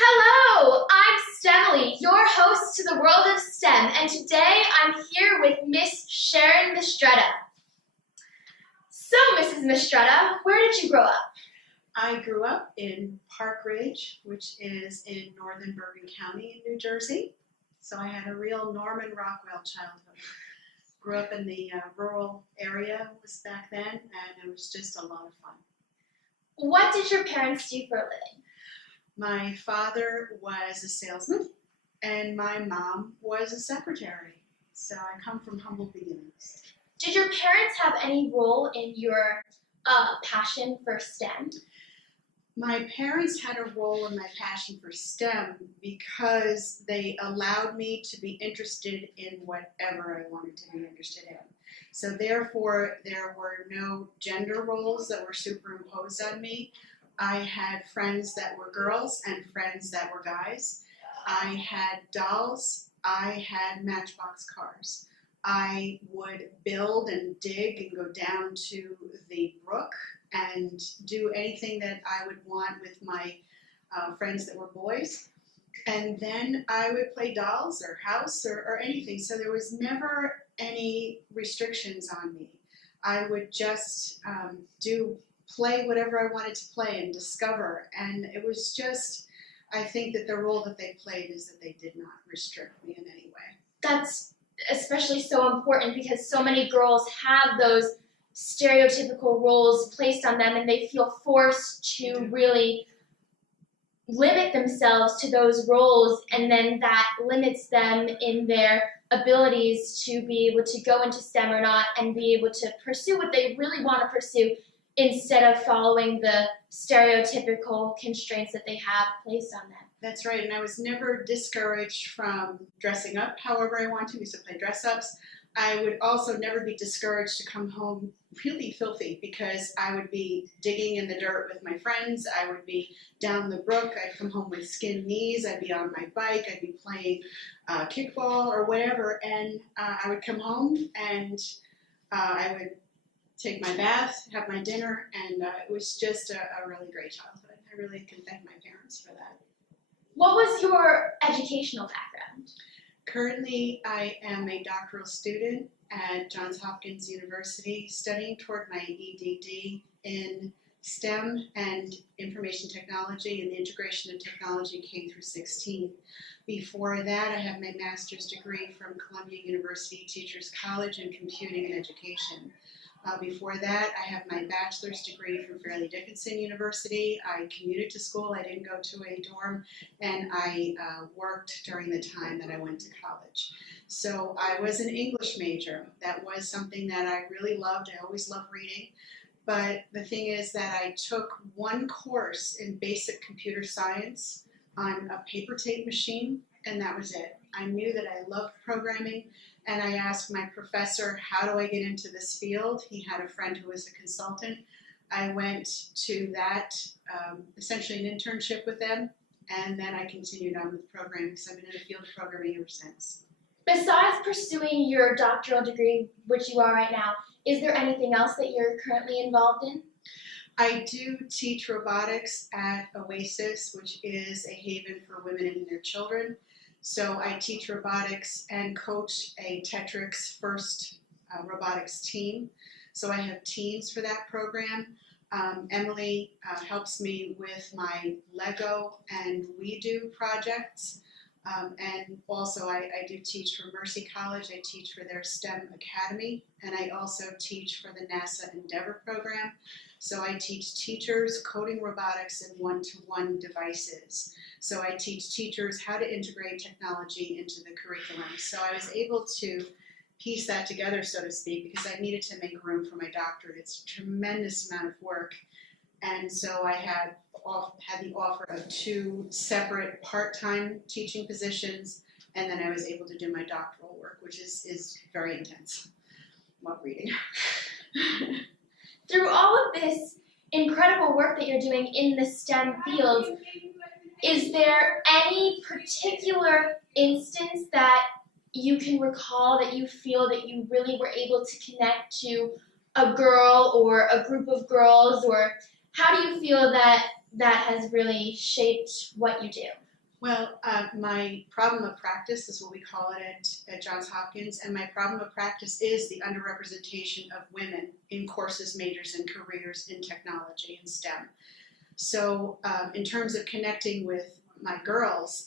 Hello, I'm STEMilyK, your host to the world of STEM, and today I'm here with Miss Sharon Mistretta. So, Mrs. Mistretta, where did you grow up? I grew up in Park Ridge, which is in northern Bergen County in New Jersey. So I had a real Norman Rockwell childhood. Grew up in the rural area was back then, and it was just a lot of fun. What did your parents do for a living? My father was a salesman, and my mom was a secretary. So I come from humble beginnings. Did your parents have any role in your passion for STEM? My parents had a role in my passion for STEM because they allowed me to be interested in whatever I wanted to be interested in. So therefore, there were no gender roles that were superimposed on me. I had friends that were girls and friends that were guys. I had dolls. I had Matchbox cars. I would build and dig and go down to the brook and do anything that I would want with my friends that were boys. And then I would play dolls or house or anything. So there was never any restrictions on me. I would just play whatever I wanted to play and discover. And it was just, I think that the role that they played is that they did not restrict me in any way. That's especially so important because so many girls have those stereotypical roles placed on them and they feel forced to really limit themselves to those roles, and then that limits them in their abilities to be able to go into STEM or not and be able to pursue what they really want to pursue instead of following the stereotypical constraints that they have placed on them. That's right, and I was never discouraged from dressing up however I wanted to. We used to play dress-ups. I would also never be discouraged to come home really filthy because I would be digging in the dirt with my friends. I would be down the brook. I'd come home with skinned knees. I'd be on my bike. I'd be playing kickball or whatever, and I would come home and I would take my bath, have my dinner, and it was just a really great childhood. I really can thank my parents for that. What was your educational background? Currently, I am a doctoral student at Johns Hopkins University studying toward my EDD in STEM and information technology and the integration of technology K through 16. Before that, I have my master's degree from Columbia University Teachers College in Computing and Education. Before that, I have my bachelor's degree from Fairleigh Dickinson University. I commuted to school. I didn't go to a dorm, and I worked during the time that I went to college. So I was an English major. That was something that I really loved. I always loved reading. But the thing is that I took one course in basic computer science on a paper tape machine, and that was it. I knew that I loved programming, and I asked my professor, how do I get into this field? He had a friend who was a consultant. I went to that, essentially an internship with them, and then I continued on with programming, because I've been in the field of programming ever since. Besides pursuing your doctoral degree, which you are right now, is there anything else that you're currently involved in? I do teach robotics at Oasis, which is a haven for women and their children. So I teach robotics and coach a Tetrix First robotics team. So I have teams for that program. Emily helps me with my Lego and WeDo projects. And also I do teach for Mercy College. I teach for their STEM Academy. And I also teach for the NASA Endeavor program. So I teach teachers coding robotics in one-to-one devices. So I teach teachers how to integrate technology into the curriculum. So I was able to piece that together, so to speak, because I needed to make room for my doctorate. It's a tremendous amount of work. And so I had the offer of 2 separate part-time teaching positions, and then I was able to do my doctoral work, which is very intense. I love reading. Through all of this incredible work that you're doing in the STEM field, is there any particular instance that you can recall that you feel that you really were able to connect to a girl or a group of girls, or how do you feel that that has really shaped what you do? Well, my problem of practice is what we call it at Johns Hopkins, and my problem of practice is the underrepresentation of women in courses, majors, and careers in technology and STEM. So in terms of connecting with my girls,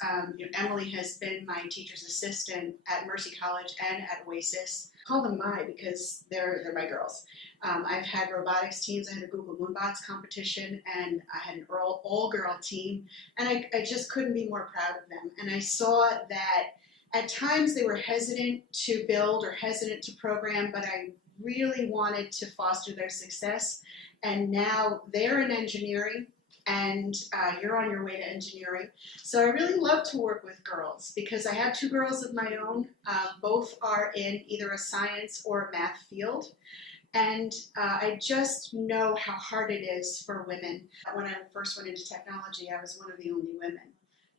Emily has been my teacher's assistant at Mercy College and at Oasis. I call them my because they're my girls. I've had robotics teams. I had a Google Moonbots competition, and I had an all-girl team, and I just couldn't be more proud of them. And I saw that at times they were hesitant to build or hesitant to program, but I really wanted to foster their success. And now they're in engineering, and you're on your way to engineering. So I really love to work with girls because I have two girls of my own. Both are in either a science or a math field. And I just know how hard it is for women. When I first went into technology, I was one of the only women.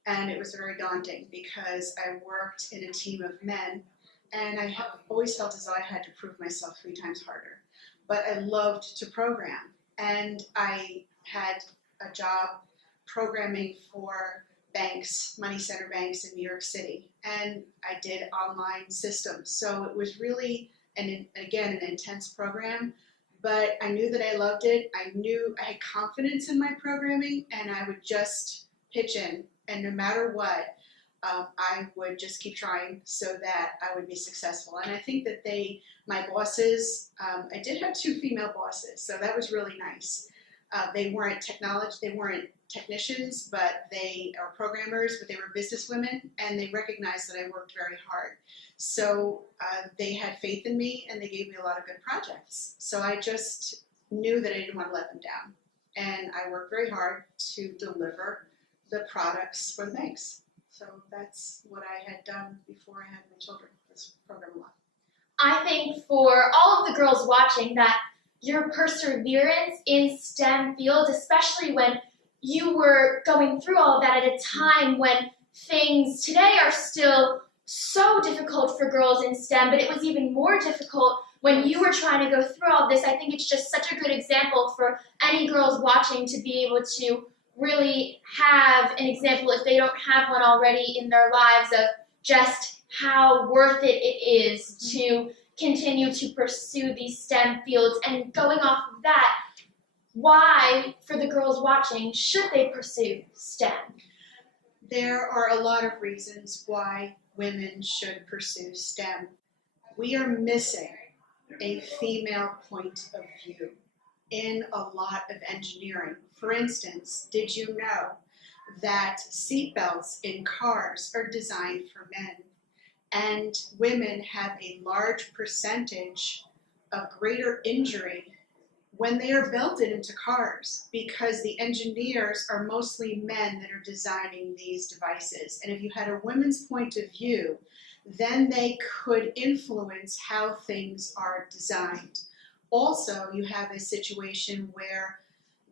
And it was very daunting because I worked in a team of men, and I have always felt as though I had to prove myself 3 times harder. But I loved to program, and I had a job programming for banks, money center banks in New York City, and I did online systems. So it was really, an intense program, but I knew that I loved it. I knew I had confidence in my programming, and I would just pitch in, and no matter what, I would just keep trying so that I would be successful. And I think that my bosses, I did have 2 female bosses, so that was really nice. They weren't technicians, but they are programmers, but they were business women, and they recognized that I worked very hard. So they had faith in me, and they gave me a lot of good projects. So I just knew that I didn't want to let them down. And I worked very hard to deliver the products for the banks. So that's what I had done before I had my children, this program a lot. I think for all of the girls watching that your perseverance in STEM fields, especially when you were going through all of that at a time when things today are still so difficult for girls in STEM, but it was even more difficult when you were trying to go through all of this. I think it's just such a good example for any girls watching to be able to really have an example, if they don't have one already in their lives, of just how worth it is to continue to pursue these STEM fields. And going off of that, why, for the girls watching, should they pursue STEM? There are a lot of reasons why women should pursue STEM. We are missing a female point of view in a lot of engineering. For instance, did you know that seatbelts in cars are designed for men? And women have a large percentage of greater injury when they are belted into cars, because the engineers are mostly men that are designing these devices. And if you had a women's point of view, then they could influence how things are designed. Also, you have a situation where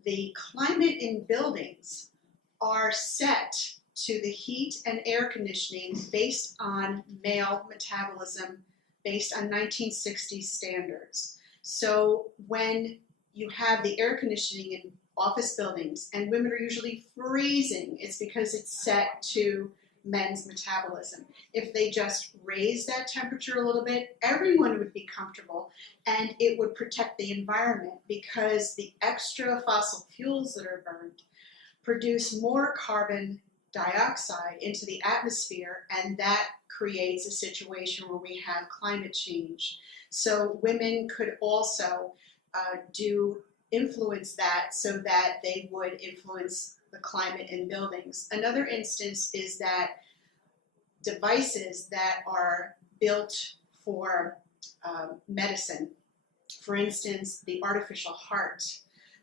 the climate in buildings are set to the heat and air conditioning based on male metabolism, based on 1960s standards. So when you have the air conditioning in office buildings and women are usually freezing, it's because it's set to men's metabolism. If they just raise that temperature a little bit, everyone would be comfortable, and it would protect the environment, because the extra fossil fuels that are burned produce more carbon dioxide into the atmosphere, and that creates a situation where we have climate change. So women could also influence that, so that they would influence the climate in buildings. Another instance is that devices that are built for medicine, for instance, the artificial heart.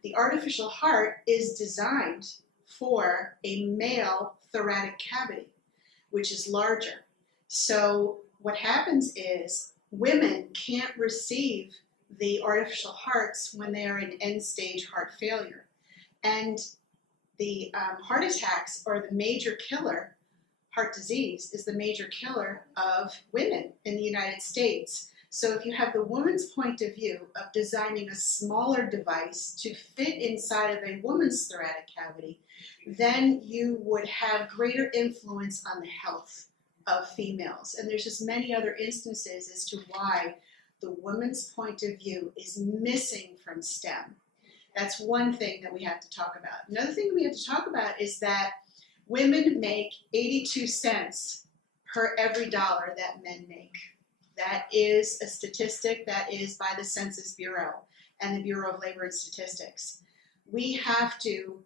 The artificial heart is designed for a male thoracic cavity, which is larger. So what happens is women can't receive the artificial hearts when they are in end-stage heart failure. And the heart attacks are the major killer. Heart disease is the major killer of women in the United States. So if you have the woman's point of view of designing a smaller device to fit inside of a woman's thoracic cavity, then you would have greater influence on the health of females. And there's just many other instances as to why the woman's point of view is missing from STEM. That's one thing that we have to talk about. Another thing we have to talk about is that women make 82 cents per every dollar that men make. That is a statistic that is by the Census Bureau and the Bureau of Labor and Statistics. We have to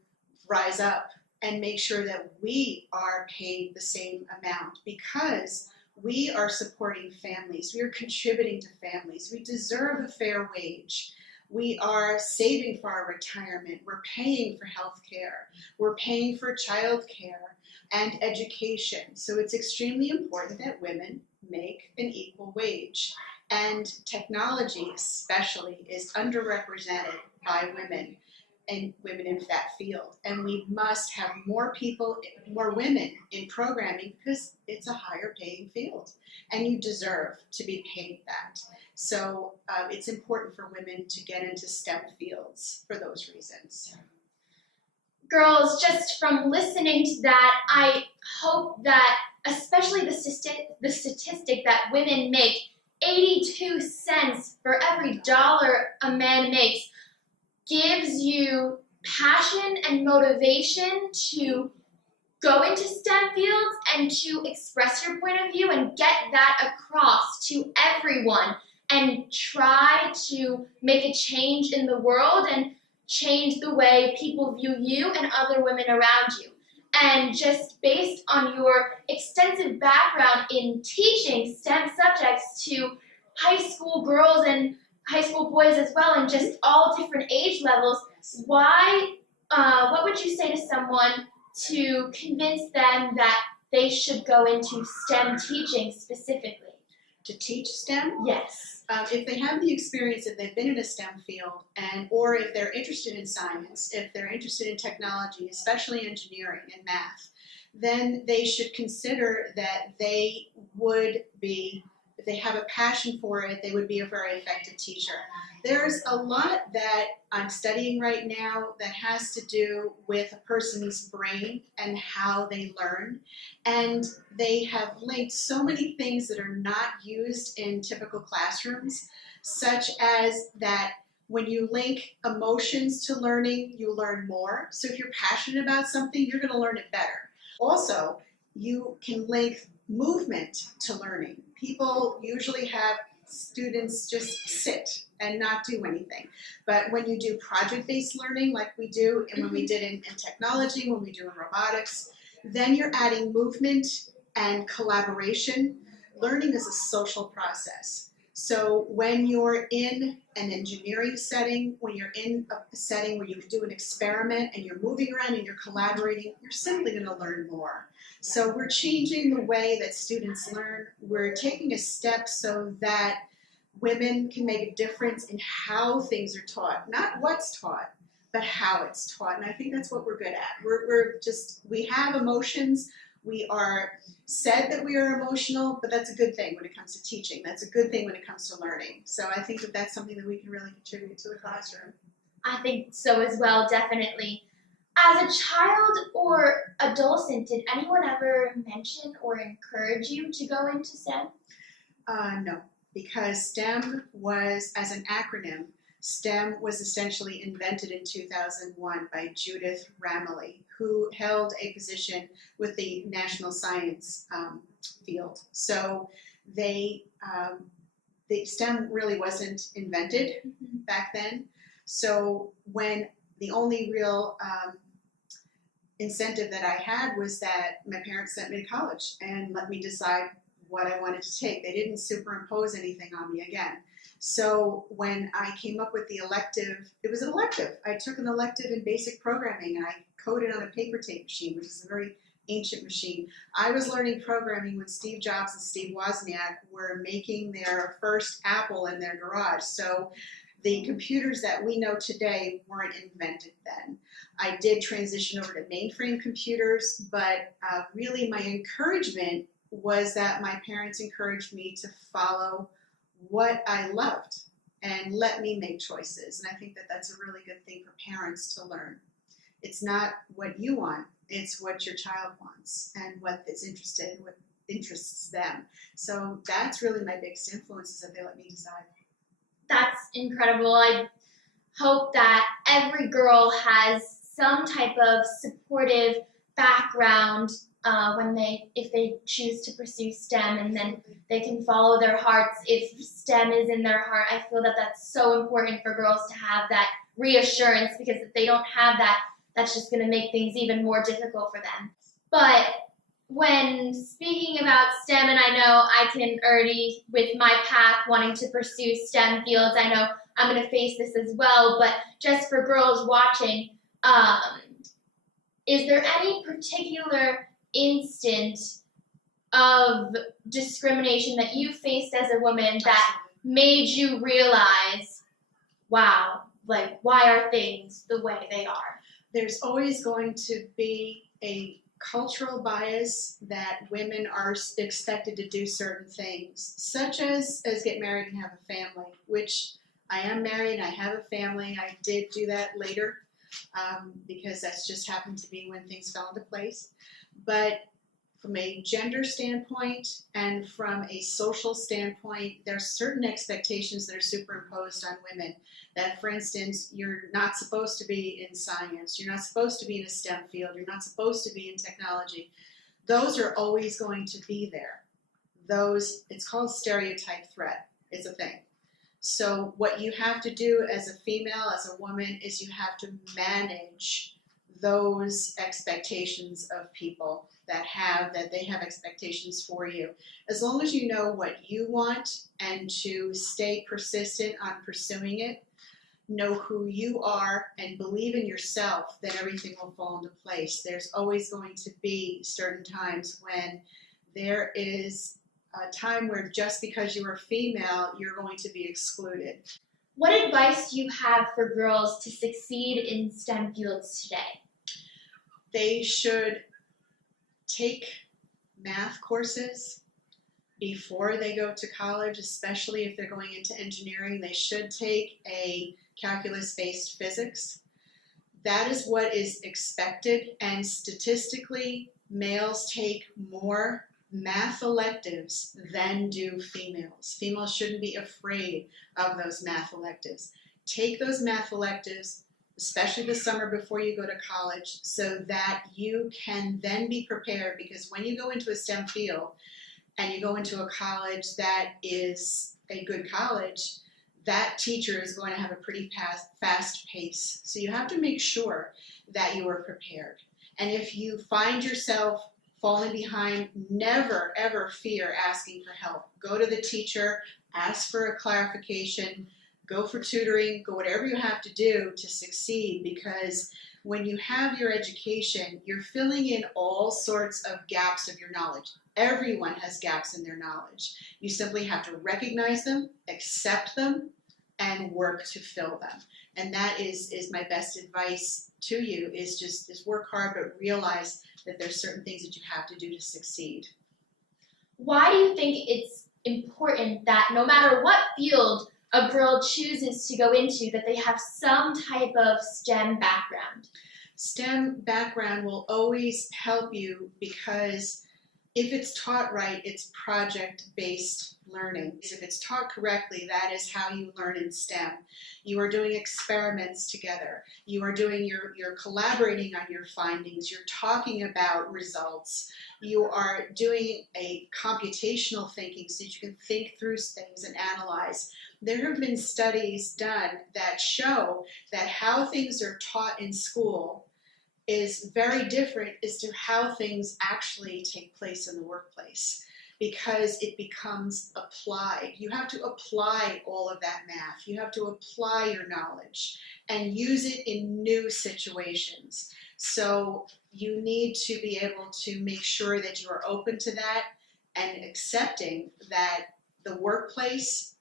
rise up and make sure that we are paid the same amount, because we are supporting families. We are contributing to families. We deserve a fair wage. We are saving for our retirement. We're paying for health care. We're paying for child care and education. So it's extremely important that women make an equal wage. And technology especially is underrepresented by women and women in that field. And we must have more people, more women in programming, because it's a higher paying field and you deserve to be paid that. So it's important for women to get into STEM fields for those reasons. Girls, just from listening to that, I hope that, especially the statistic that women make 82 cents for every dollar a man makes, gives you passion and motivation to go into STEM fields and to express your point of view and get that across to everyone and try to make a change in the world and change the way people view you and other women around you. And just based on your extensive background in teaching STEM subjects to high school girls and high school boys as well, and just all different age levels, what would you say to someone to convince them that they should go into STEM teaching specifically? To teach STEM? Yes. If they have the experience, if they've been in a STEM field, or if they're interested in science, if they're interested in technology, especially engineering and math, then they should consider that they would be, if they have a passion for it, they would be a very effective teacher. There's a lot that I'm studying right now that has to do with a person's brain and how they learn. And they have linked so many things that are not used in typical classrooms, such as that when you link emotions to learning, you learn more. So if you're passionate about something, you're going to learn it better. Also, you can link movement to learning. People usually have students just sit and not do anything. But when you do project-based learning like we do, and when we did in technology, when we do in robotics, then you're adding movement and collaboration. Learning is a social process. So when you're in an engineering setting, when you're in a setting where you do an experiment and you're moving around and you're collaborating, you're simply going to learn more. So we're changing the way that students learn. We're taking a step so that women can make a difference in how things are taught, not what's taught, but how it's taught. And I think that's what we're good at. We have emotions. We are said that we are emotional, but that's a good thing when it comes to teaching. That's a good thing when it comes to learning. So I think that that's something that we can really contribute to the classroom. I think so as well, definitely. As a child or adolescent, did anyone ever mention or encourage you to go into STEM? No, because STEM was, as an acronym, STEM was essentially invented in 2001 by Judith Ramilly, who held a position with the National Science field. So the STEM really wasn't invented back then. So when the only real incentive that I had was that my parents sent me to college and let me decide what I wanted to take. They didn't superimpose anything on me again. So when I came up with the elective, it was an elective. I took an elective in basic programming and I coded on a paper tape machine, which is a very ancient machine. I was learning programming when Steve Jobs and Steve Wozniak were making their first Apple in their garage. So the computers that we know today weren't invented then. I did transition over to mainframe computers, but really my encouragement was that my parents encouraged me to follow what I loved and let me make choices. And I think that that's a really good thing for parents to learn. It's not what you want, it's what your child wants and what is interested in, what interests them. So that's really my biggest influence, is that they let me decide. That's incredible. I hope that every girl has some type of supportive background if they choose to pursue STEM, and then they can follow their hearts if STEM is in their heart. I feel that that's so important for girls to have that reassurance, because if they don't have that, that's just going to make things even more difficult for them. But when speaking about STEM, and I know I can already, with my path wanting to pursue STEM fields, I know I'm going to face this as well, but just for girls watching, is there any particular instance of discrimination that you faced as a woman that made you realize, wow, like, why are things the way they are? There's always going to be a cultural bias that women are expected to do certain things, such as get married and have a family, which I am married and I have a family. I did do that later because that's just happened to be when things fell into place. But from a gender standpoint and from a social standpoint, there are certain expectations that are superimposed on women. That, for instance, you're not supposed to be in science, you're not supposed to be in a STEM field, you're not supposed to be in technology. Those are always going to be there. It's called stereotype threat. It's a thing. So what you have to do as a female, as a woman, is you have to manage those expectations of people that they have expectations for you. As long as you know what you want and to stay persistent on pursuing it, know who you are and believe in yourself, then everything will fall into place. There's always going to be certain times when there is a time where just because you are female, you're going to be excluded. What advice do you have for girls to succeed in STEM fields today? They should take math courses before they go to college, especially if they're going into engineering. They should take a calculus-based physics. That is what is expected, and statistically, males take more math electives than do females. Females shouldn't be afraid of those math electives. Take those math electives, especially the summer before you go to college, so that you can then be prepared, because when you go into a STEM field and you go into a college that is a good college, that teacher is going to have a pretty fast pace. So you have to make sure that you are prepared. And if you find yourself falling behind, never ever fear asking for help. Go to the teacher, ask for a clarification, go for tutoring, go whatever you have to do to succeed, because when you have your education, you're filling in all sorts of gaps of your knowledge. Everyone has gaps in their knowledge. You simply have to recognize them, accept them, and work to fill them. And that is my best advice to you, is just work hard, but realize that there's certain things that you have to do to succeed. Why do you think it's important that no matter what field a girl chooses to go into, that they have some type of STEM background? STEM background will always help you, because if it's taught right, it's project-based learning. If it's taught correctly, that is how you learn in STEM. You are doing experiments together. You are doing you're collaborating on your findings. You're talking about results. You are doing a computational thinking so that you can think through things and analyze. There have been studies done that show that how things are taught in school is very different as to how things actually take place in the workplace, because it becomes applied. You have to apply all of that math. You have to apply your knowledge and use it in new situations. So you need to be able to make sure that you are open to that and accepting that the workplace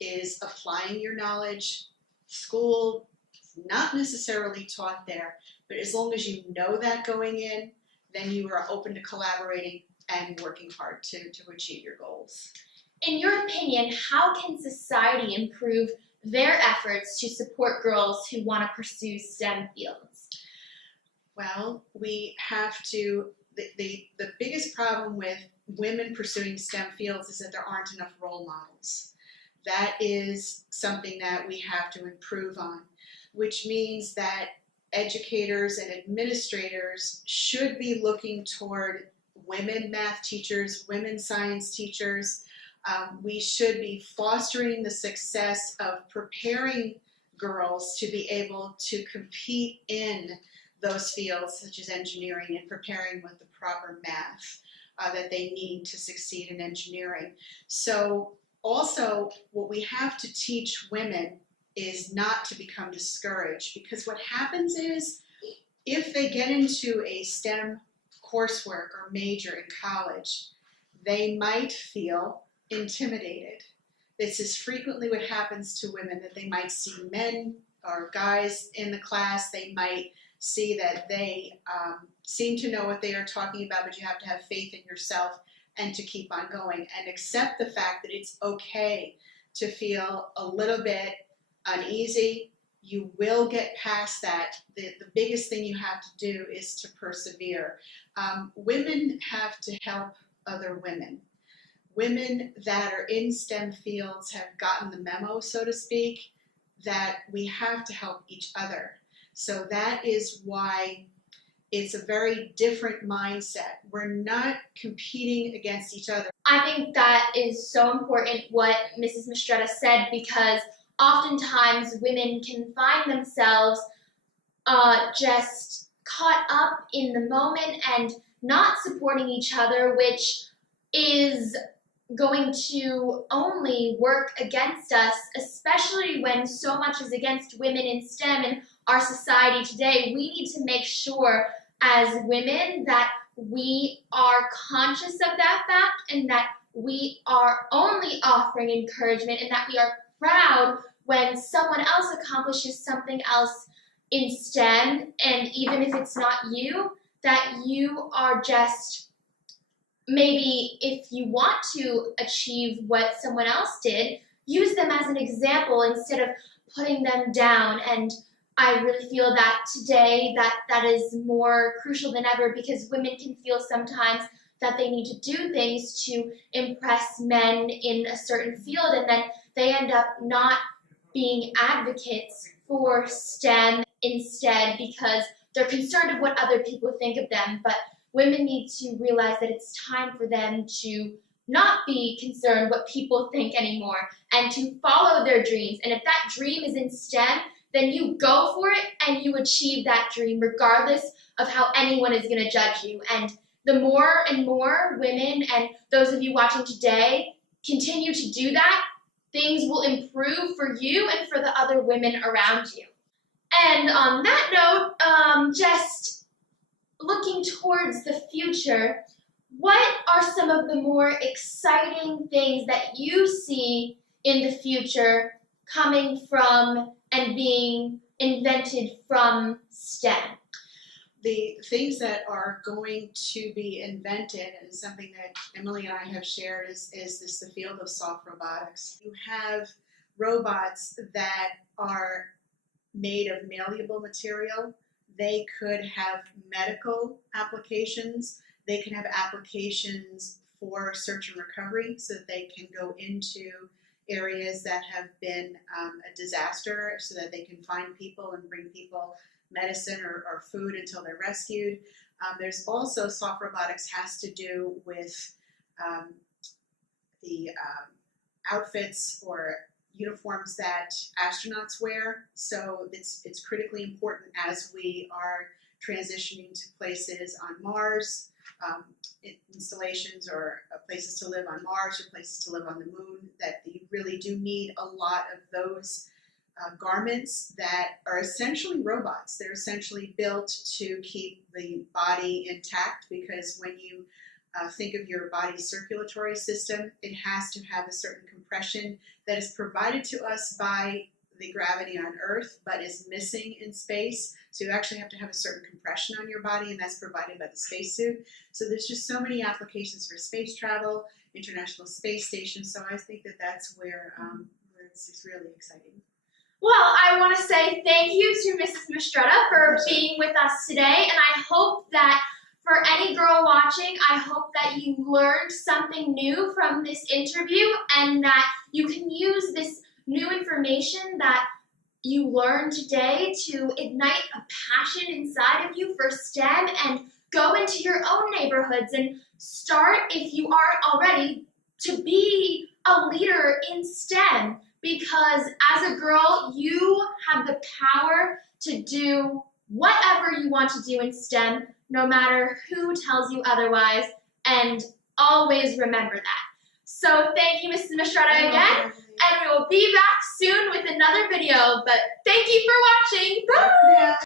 is applying your knowledge. School is not necessarily taught there, but as long as you know that going in, then you are open to collaborating and working hard to achieve your goals. In your opinion, how can society improve their efforts to support girls who want to pursue STEM fields? Well, we have to, the biggest problem with women pursuing STEM fields is that there aren't enough role models. That is something that we have to improve on, which means that educators and administrators should be looking toward women math teachers, women science teachers. We should be fostering the success of preparing girls to be able to compete in those fields such as engineering and preparing with the proper math that they need to succeed in engineering. So also what we have to teach women is not to become discouraged, because what happens is if they get into a STEM coursework or major in college, they might feel intimidated. This is frequently what happens to women, that they might see men or guys in the class, they might see that they seem to know what they are talking about, but you have to have faith in yourself and to keep on going and accept the fact that it's okay to feel a little bit uneasy. You will get past that. The biggest thing you have to do is to persevere. Women have to help other women. Women that are in STEM fields have gotten the memo, so to speak, that we have to help each other. So that is why it's a very different mindset. We're not competing against each other. I think that is so important what Mrs. Mistretta said, because oftentimes women can find themselves just caught up in the moment and not supporting each other, which is going to only work against us, especially when so much is against women in STEM in our society today. We need to make sure as women that we are conscious of that fact and that we are only offering encouragement and that we are proud when someone else accomplishes something else in STEM, and even if it's not you, that you are just, maybe if you want to achieve what someone else did, use them as an example instead of putting them down. And I really feel that today that is more crucial than ever, because women can feel sometimes that they need to do things to impress men in a certain field, and then they end up not being advocates for STEM instead because they're concerned of what other people think of them. But women need to realize that it's time for them to not be concerned what people think anymore and to follow their dreams. And if that dream is in STEM, then you go for it and you achieve that dream regardless of how anyone is going to judge you. And the more and more women and those of you watching today continue to do that, things will improve for you and for the other women around you. And on that note, just looking towards the future, what are some of the more exciting things that you see in the future coming from and being invented from STEM? The things that are going to be invented, and something that Emily and I have shared, is the field of soft robotics. You have robots that are made of malleable material. They could have medical applications. They can have applications for search and recovery, so that they can go into areas that have been a disaster, so that they can find people and bring people medicine or food until they're rescued. There's also, soft robotics has to do with the outfits or uniforms that astronauts wear. So it's critically important as we are transitioning to places on Mars, installations or places to live on Mars or places to live on the moon, that you really do need a lot of those garments that are essentially robots. They're essentially built to keep the body intact, because when you think of your body's circulatory system, it has to have a certain compression that is provided to us by the gravity on Earth, but is missing in space. So you actually have to have a certain compression on your body, and that's provided by the spacesuit. So there's just so many applications for space travel, International Space Station. So I think that that's where it's really exciting. Well, I want to say thank you to Mrs. Mistretta for being with us today, and I hope that for any girl watching, I hope that you learned something new from this interview and that you can use this new information that you learned today to ignite a passion inside of you for STEM and go into your own neighborhoods and start, if you aren't already, to be a leader in STEM, because as a girl, you have the power to do whatever you want to do in STEM, no matter who tells you otherwise, and always remember that. So thank you, Mrs. Mistretta, again, and we will be back soon with another video, but thank you for watching. Bye!